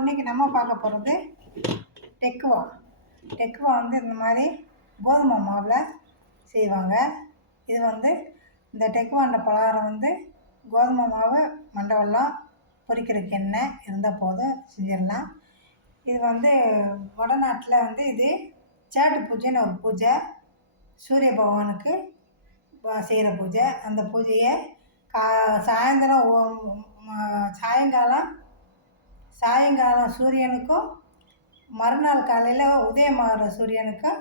இன்றைக்கி நம்ம பார்க்க போகிறது டெக்குவா. டெக்குவா வந்து இந்த மாதிரி கோதுமை மாவில் செய்வாங்க. இது வந்து இந்த டெக்குவாண்ட பலகாரம் வந்து கோதுமை மாவு, மண்டவெல்லம், பொரிக்கிறதுக்கு எண்ணெய் இருந்தால் போதும், செஞ்சிடலாம். இது வந்து வடநாட்டில் வந்து இது சேட்டு பூஜைன்னு ஒரு பூஜை, சூரிய பகவானுக்கு செய்கிற பூஜை. அந்த பூஜையை சாயங்காலம் சூரியனுக்கும் மறுநாள் காலையில் உதயமாகிற சூரியனுக்கும்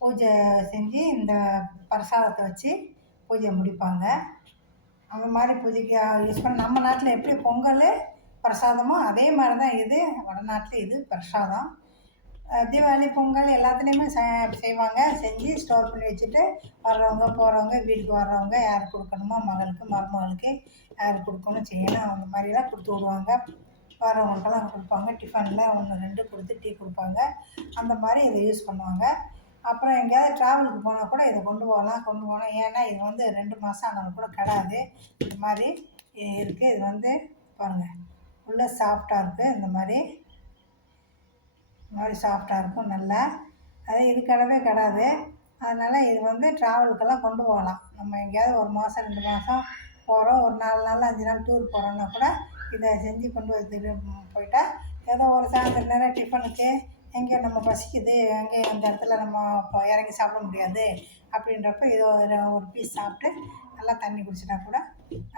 பூஜை செஞ்சு இந்த பிரசாதத்தை வச்சு பூஜை முடிப்பாங்க. அந்த மாதிரி பூஜைக்கு யூஸ் பண்ண நம்ம நாட்டில் எப்படி பொங்கல் பிரசாதமோ அதே மாதிரி தான் இது வடநாட்டில் இது பிரசாதம். தீபாவளி, பொங்கல் எல்லாத்துலேயுமே செய்வாங்க. செஞ்சு ஸ்டோர் பண்ணி வச்சுட்டு வர்றவங்க போகிறவங்க, வீட்டுக்கு வர்றவங்க யார் கொடுக்கணுமோ, மகளுக்கு மருமகளுக்கு யார் கொடுக்கணும் செய்யணும் அந்த மாதிரிலாம் கொடுத்து விடுவாங்க. வர்றவங்களுக்கெல்லாம் கொடுப்பாங்க. டிஃபனில் 1 2 கொடுத்து டீ கொடுப்பாங்க. அந்த மாதிரி இதை யூஸ் பண்ணுவாங்க. அப்புறம் எங்கேயாவது ட்ராவலுக்கு போனால் கூட இதை கொண்டு போகலாம். ஏன்னா இது வந்து 2 மாதம் ஆனாலும் கூட கெடாது. இது மாதிரி இருக்குது. இது வந்து பாருங்கள், உள்ளே சாஃப்டாக இருக்குது. இந்த மாதிரி சாஃப்டாக இருக்கும் நல்லா. அது இது கெடாது. அதனால் இது வந்து ட்ராவலுக்கெல்லாம் கொண்டு போகலாம். நம்ம எங்கேயாவது 1 மாதம் 2 மாதம் போகிறோம், ஒரு 4 நாள் 5 நாள் டூர் போகிறோன்னா கூட இதை செஞ்சு கொண்டு வந்து போயிட்டா, ஏதோ ஒரு சாயந்தரம் நேரம் டிஃபனுக்கு எங்கே நம்ம பசிக்குது, எங்கே அந்த இடத்துல நம்ம இப்போ இறங்கி சாப்பிட முடியாது அப்படின்றப்ப ஏதோ ஒரு பீஸ் சாப்பிட்டு நல்லா தண்ணி குடிச்சிட்டா கூட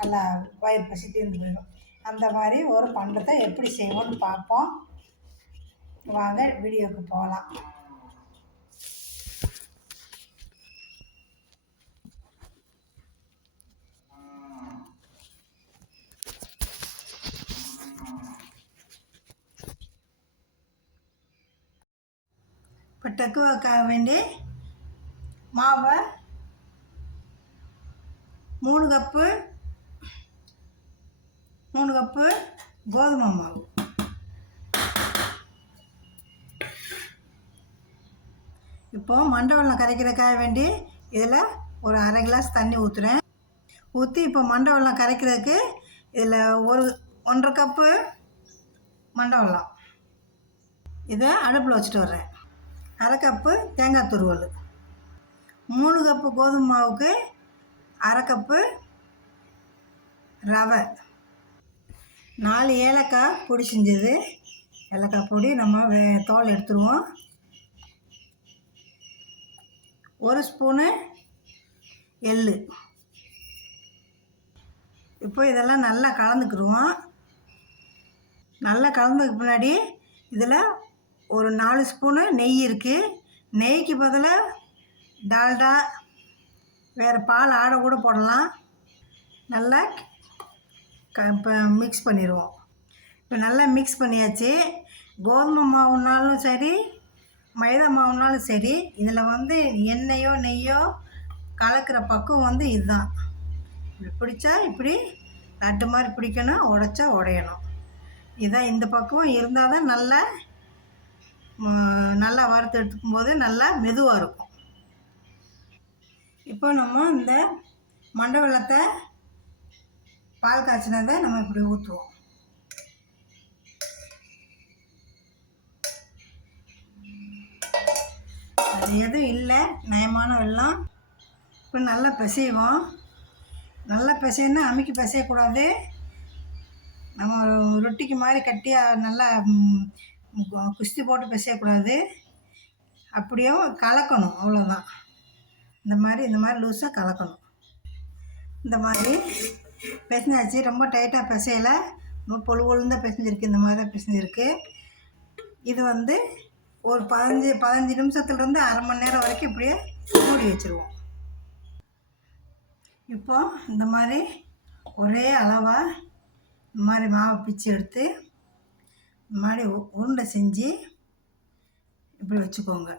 நல்லா வயிறு பசி தீர்ந்து போயிடும். அந்த மாதிரி ஒரு பண்டத்தை எப்படி செய்வோன்னு பார்ப்போம். வாங்க வீடியோவுக்கு போகலாம். இப்போ டெக்குவாக்காக வேண்டி மாவை 3 கப்பு கோதுமை மாவு, இப்போது மண்டவெல்லம் கரைக்கிறதுக்காக வேண்டி இதில் ஒரு 1/2 கிளாஸ் தண்ணி ஊற்றி இப்போ மண்டவெல்லம் கரைக்கிறதுக்கு இதில் 1.5 கப்பு மண்டவெல்லம் இதை அடுப்பில் வச்சுட்டு வர்றேன். 1/2 கப்பு தேங்காய் துருவல், 3 கப்பு கோதுமை மாவுக்கு 1/2 கப்பு ரவை, 4 ஏலக்காய் பொடி செஞ்சது. ஏலக்காய் பொடி நம்ம தோல் எடுத்துருவோம். 1 ஸ்பூனு எள். இப்போ இதெல்லாம் நல்லா கலந்துக்கிடுவோம். நல்லா கலந்ததுக்கு பின்னாடி இதில் ஒரு 4 ஸ்பூனு நெய் இருக்குது. நெய்க்கு பதிலாக டால்டா, வேறு பால் ஆடை கூட போடலாம். நல்லா இப்போ மிக்ஸ் பண்ணிடுவோம். இப்போ நல்லா மிக்ஸ் பண்ணியாச்சு. கோதுமை மாவுனாலும் சரி, மைதா மாவுனாலும் சரி, இதில் வந்து எண்ணெயோ நெய்யோ கலக்கிற பக்குவம் வந்து இதுதான். இப்படி பிடிச்சா இப்படி லட்டு மாதிரி பிடிக்கணும், உடைச்சா உடையணும். இதுதான் இந்த பக்குவம் இருந்தால் தான் நல்லா வறுத்து எடுத்துக்கும் போது நல்லா மெதுவாக இருக்கும். இப்போ நம்ம இந்த மண்டவெல்லத்தை பால் காய்ச்சினதை நம்ம இப்படி ஊற்றுவோம். அது எதுவும் இல்லை, நயமான வெல்லம். இப்போ நல்லா பிசைவோம். நல்லா பிசைன்னா அமுக்கி பிசையக்கூடாது. நம்ம ரொட்டிக்கு மாதிரி கட்டியாக நல்லா குஸ்தி போட்டு பிசையக்கூடாது. அப்படியே கலக்கணும், அவ்வளோதான். இந்த மாதிரி லூஸாக கலக்கணும். இந்த மாதிரி பிசைஞ்சாச்சு. ரொம்ப டைட்டாக பிசையலை, ரொம்ப பொழுந்தான் பிசைஞ்சிருக்கு. இந்த மாதிரி தான் பிசைஞ்சிருக்கு. இது வந்து ஒரு 15 நிமிஷத்துலேருந்து 1/2 மணி நேரம் வரைக்கும் இப்படியே மூடி வச்சுருவோம். இப்போ இந்த மாதிரி ஒரே அளவாக இந்த மாதிரி மாவை பிச்சு எடுத்து இந்த மாதிரி உருண்டை செஞ்சு இப்படி வச்சுக்கோங்க.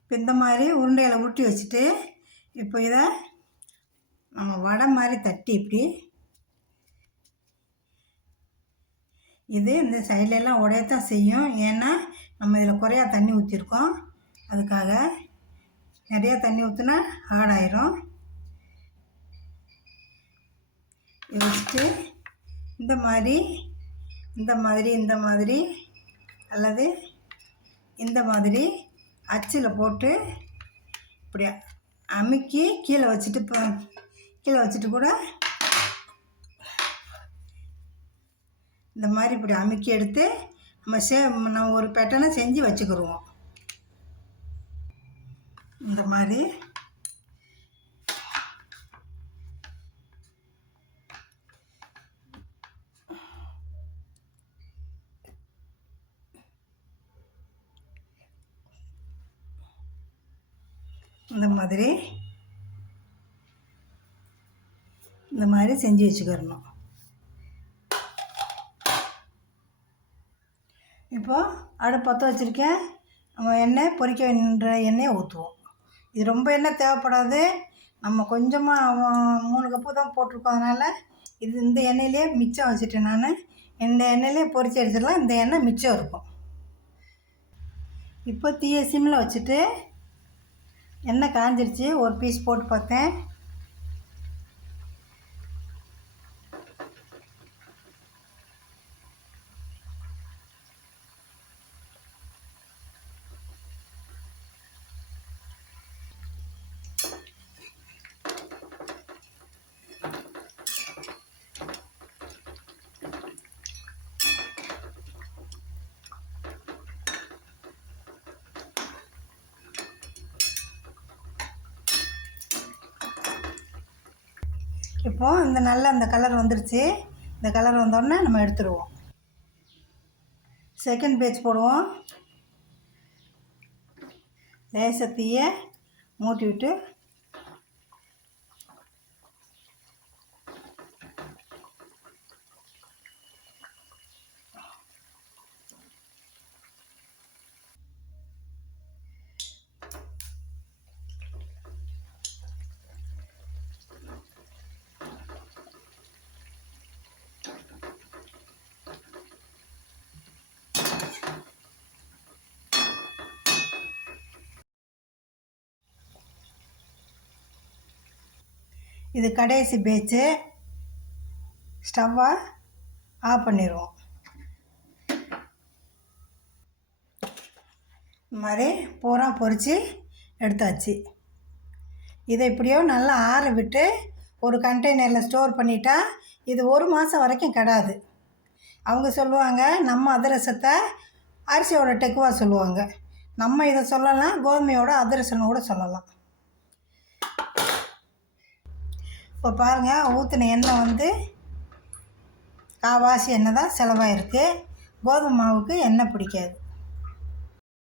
இப்போ இந்த மாதிரி உருண்டையில் உருட்டி வச்சுட்டு இப்போ இதை நம்ம வடை மாதிரி தட்டி இப்படி இது இந்த சைட்லெல்லாம் உடையத்தான் செய்யும். ஏன்னா நம்ம இதில் குறையா தண்ணி ஊற்றிருக்கோம். அதுக்காக நிறையா தண்ணி ஊற்றினா ஹார்டாயிரும். இதை வச்சுட்டு இந்த மாதிரி அல்லது இந்த மாதிரி அச்சில் போட்டு இப்படி அமுக்கி கீழே வச்சுட்டு கூட இந்த மாதிரி இப்படி அமுக்கி எடுத்து நம்ம ஒரு பேட்டர்னை செஞ்சு வச்சுக்கிடுவோம். இந்த மாதிரி இந்த மாதிரி செஞ்சு வச்சுக்கிறணும். இப்போது அடுப்பு பற்ற வச்சுருக்கேன். நம்ம எண்ணெய் பொரிக்க வேண்டிய எண்ணெயை ஊற்றுவோம். இது ரொம்ப எண்ணெய் தேவைப்படாது. நம்ம கொஞ்சமாக 3 கப்பு தான் போட்டிருக்கோம். அதனால் இந்த எண்ணெயிலே மிச்சம் வச்சுட்டேன். நான் இந்த எண்ணெயிலே பொரிச்சு எடுத்துடலாம். இந்த எண்ணெய் மிச்சம் இருக்கும். இப்போ தீயை சிம்மில் வச்சுட்டு எண்ணெய் காஞ்சிருச்சு. ஒரு பீஸ் போட்டு பார்த்தேன். இப்போது அந்த கலர் வந்துருச்சு. இந்த கலர் வந்தோடனே நம்ம எடுத்துடுவோம். செகண்ட் பேட்ச் போடுவோம். லேசாக தீயை மூட்டி விட்டு இது கடைசி பேட்ச்சு. ஸ்டவ்வை ஆஃப் பண்ணிடுவோம். இந்த மாதிரி பூரா பொரித்து எடுத்தாச்சு. இதை இப்படியோ நல்லா ஆற விட்டு ஒரு கண்டெய்னரில் ஸ்டோர் பண்ணிட்டா இது 1 மாதம் வரைக்கும் கெடாது. அவங்க சொல்லுவாங்க நம்ம அதிரசத்தை அரிசியோட டெக்குவா சொல்லுவாங்க. நம்ம இதை சொல்லலாம் கோதுமையோட அதிரசம்னு கூட சொல்லலாம். இப்போ பாருங்கள், ஊற்றின எண்ணெய் காவாசி எண்ணெய் தான் செலவாயிருக்கு. கோதுமை மாவுக்கு எண்ணெய் பிடிக்காது.